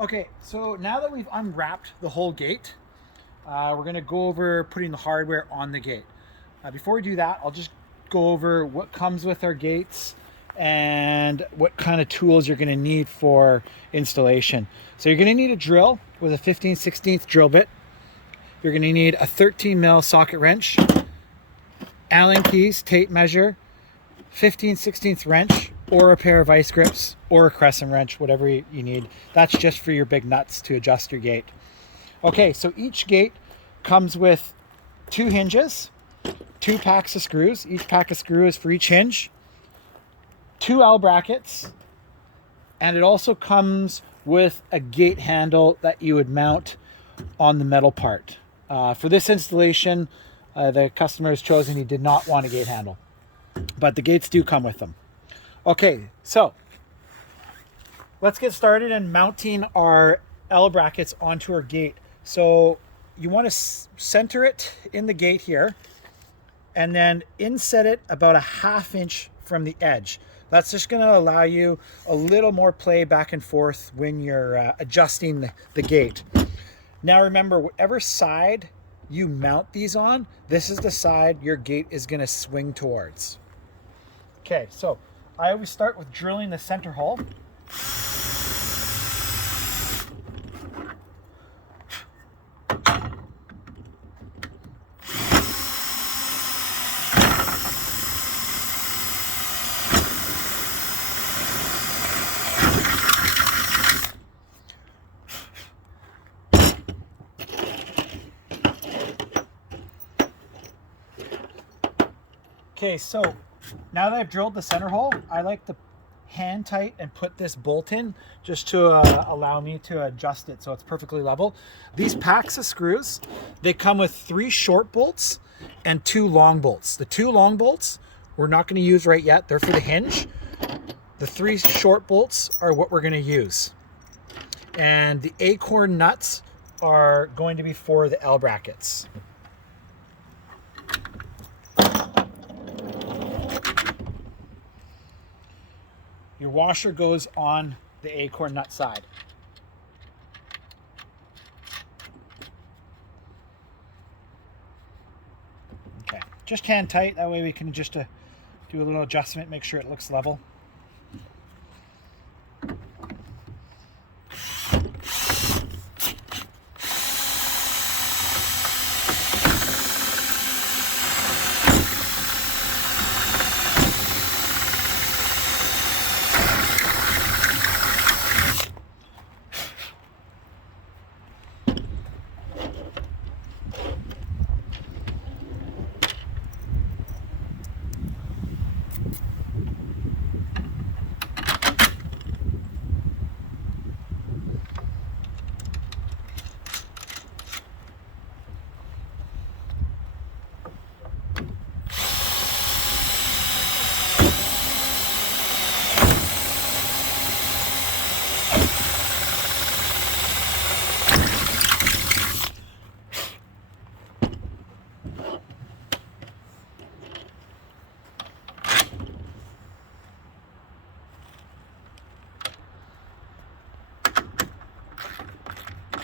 Okay, so now that we've unwrapped the whole gate, we're going to go over putting the hardware on the gate. Before we do that, I'll just go over what comes with our gates and what kind of tools you're going to need for installation. So you're going to need a drill with a 15/16 drill bit. You're going to need a 13 mil socket wrench, Allen keys, tape measure, 15/16 wrench, or a pair of vice grips, or a crescent wrench, whatever you need. That's just for your big nuts to adjust your gate. Okay, so each gate comes with 2 hinges, 2 packs of screws. Each pack of screws for each hinge, 2 L brackets, and it also comes with a gate handle that you would mount on the metal part. For this installation, the customer has chosen he did not want a gate handle, but the gates do come with them. Okay, so let's get started in mounting our L brackets onto our gate. So you want to center it in the gate here and then inset it about a 1/2 inch from the edge. That's just going to allow you a little more play back and forth when you're adjusting the gate. Now remember, whatever side you mount these on, this is the side your gate is going to swing towards. Okay, so I always start with drilling the center hole. Okay, so now that I've drilled the center hole, I like to hand tight and put this bolt in just to allow me to adjust it so it's perfectly level. These packs of screws, they come with 3 short bolts and 2 long bolts. The 2 long bolts we're not going to use right yet. They're for the hinge. The 3 short bolts are what we're going to use. And the acorn nuts are going to be for the L brackets. Your washer goes on the acorn nut side. Okay, just hand tight, that way we can just do a little adjustment, make sure it looks level.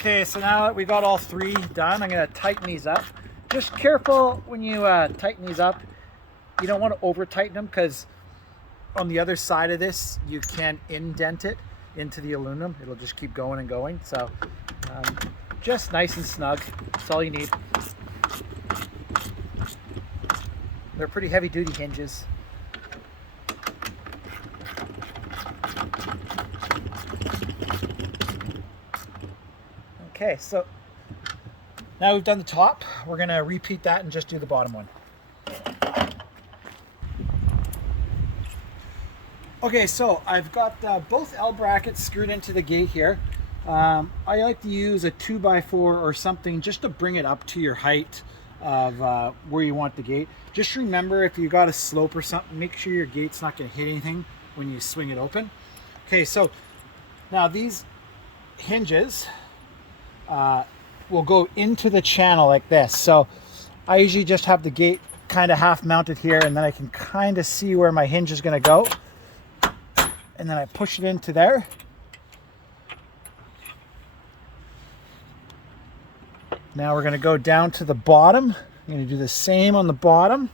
Okay, so now that we got all 3 done, I'm going to tighten these up. Just careful when you tighten these up. You don't want to over tighten them because on the other side of this, you can indent it into the aluminum. It'll just keep going and going. So just nice and snug. That's all you need. They're pretty heavy duty hinges. Okay, so now we've done the top. We're going to repeat that and just do the bottom one. Okay, so I've got both L brackets screwed into the gate here. I like to use a 2x4 or something just to bring it up to your height of where you want the gate. Just remember, if you got a slope or something, make sure your gate's not going to hit anything when you swing it open. Okay, so now these hinges will go into the channel like this. So I usually just have the gate kind of half mounted here, and then I can kind of see where my hinge is going to go. And then I push it into there. Now we're going to go down to the bottom. I'm going to do the same on the bottom.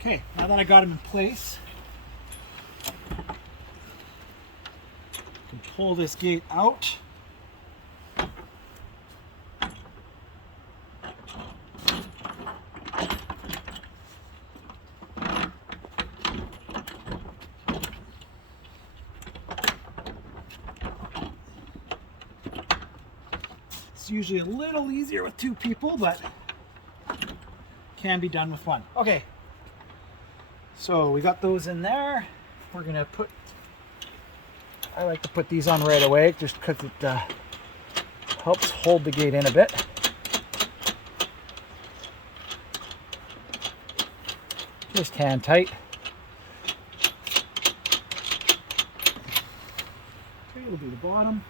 Okay, now that I got them in place, I can pull this gate out. It's usually a little easier with two people, but can be done with one. Okay. So we got those in there. We're gonna put, I like to put these on right away just because it helps hold the gate in a bit. Just hand tight. Okay, we'll do the bottom.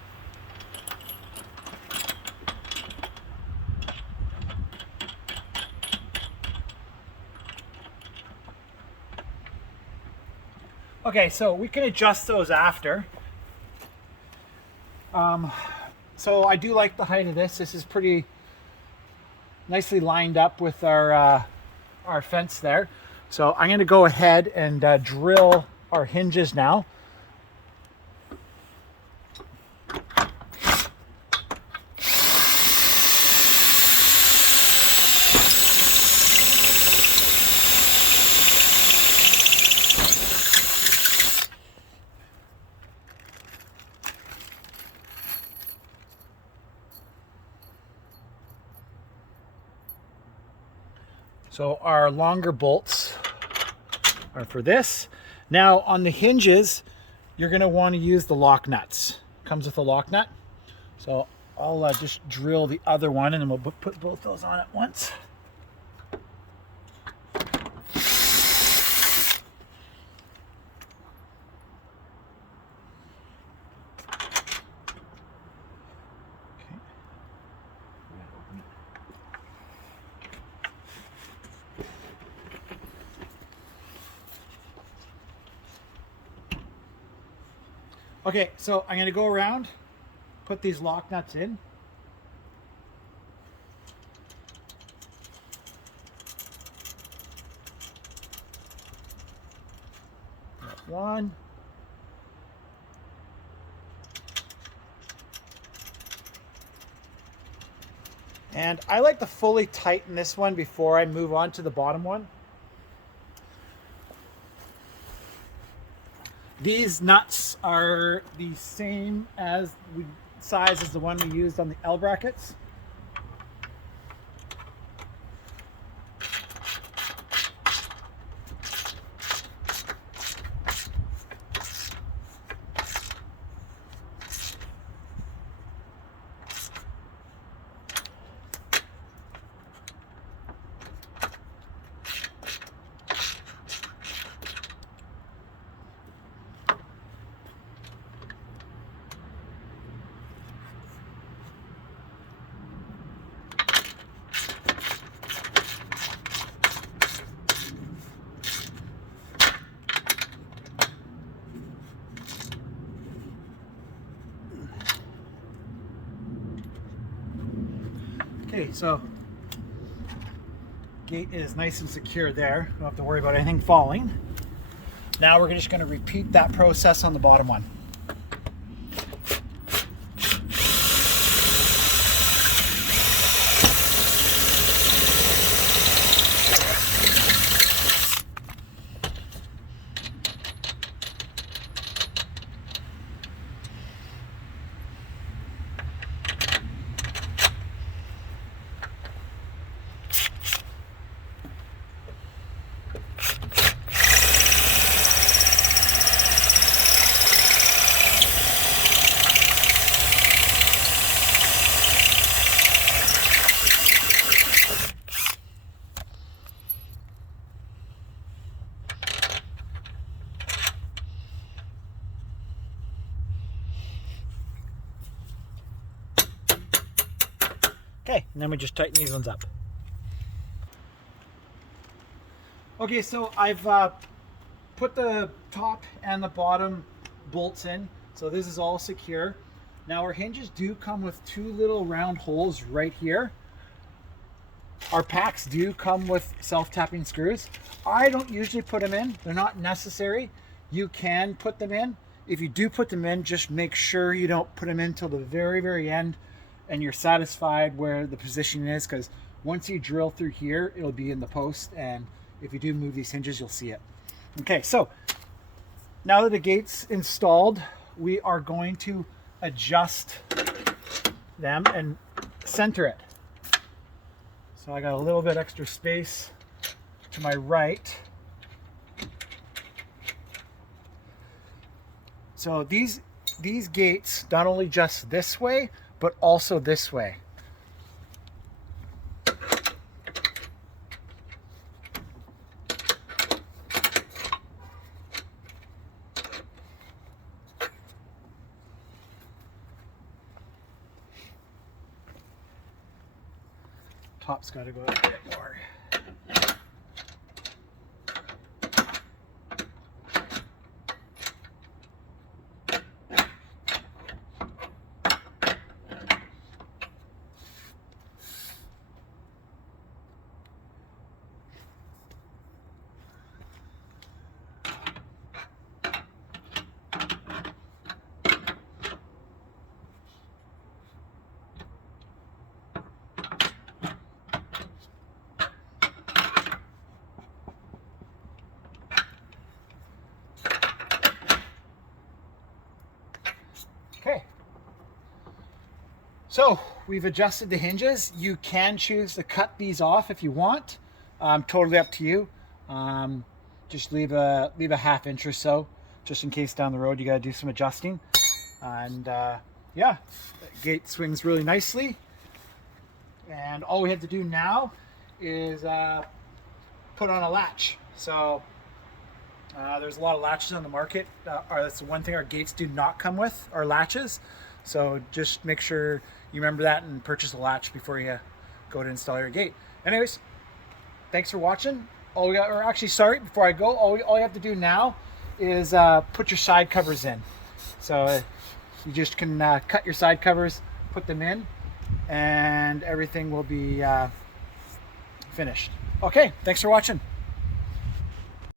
Okay, so we can adjust those after. So I do like the height of this. This is pretty nicely lined up with our fence there. So I'm going to go ahead and drill our hinges now. So our longer bolts are for this. Now on the hinges, you're going to want to use the lock nuts. Comes with a lock nut. So I'll just drill the other one and then we'll put both those on at once. Okay, so I'm going to go around, put these lock nuts in. Got one. And I like to fully tighten this one before I move on to the bottom one. These nuts are the same size as the one we used on the L brackets. Okay, so gate is nice and secure there. Don't have to worry about anything falling. Now we're just going to repeat that process on the bottom one. Okay, and then we just tighten these ones up. Okay, so I've put the top and the bottom bolts in, so this is all secure. Now our hinges do come with two little round holes right here. Our packs do come with self-tapping screws. I don't usually put them in. They're not necessary. You can put them in. If you do put them in, just make sure you don't put them in till the very, very end and you're satisfied where the position is, because once you drill through here, it'll be in the post, and if you do move these hinges, you'll see it. Okay, so now that the gate's installed, we are going to adjust them and center it. So I got a little bit extra space to my right. So these gates not only just this way, but also this way. Top's got to go a bit more. Okay, so we've adjusted the hinges. You can choose to cut these off if you want. Totally up to you. Just leave a ½ inch or so, just in case down the road you got to do some adjusting. And yeah, the gate swings really nicely. And all we have to do now is put on a latch. So there's a lot of latches on the market. That's the one thing our gates do not come with, are latches. So just make sure you remember that and purchase a latch before you go to install your gate. Anyways, thanks for watching. Before I go, all you have to do now is put your side covers in. So you just can cut your side covers, put them in, and everything will be finished. Okay, thanks for watching.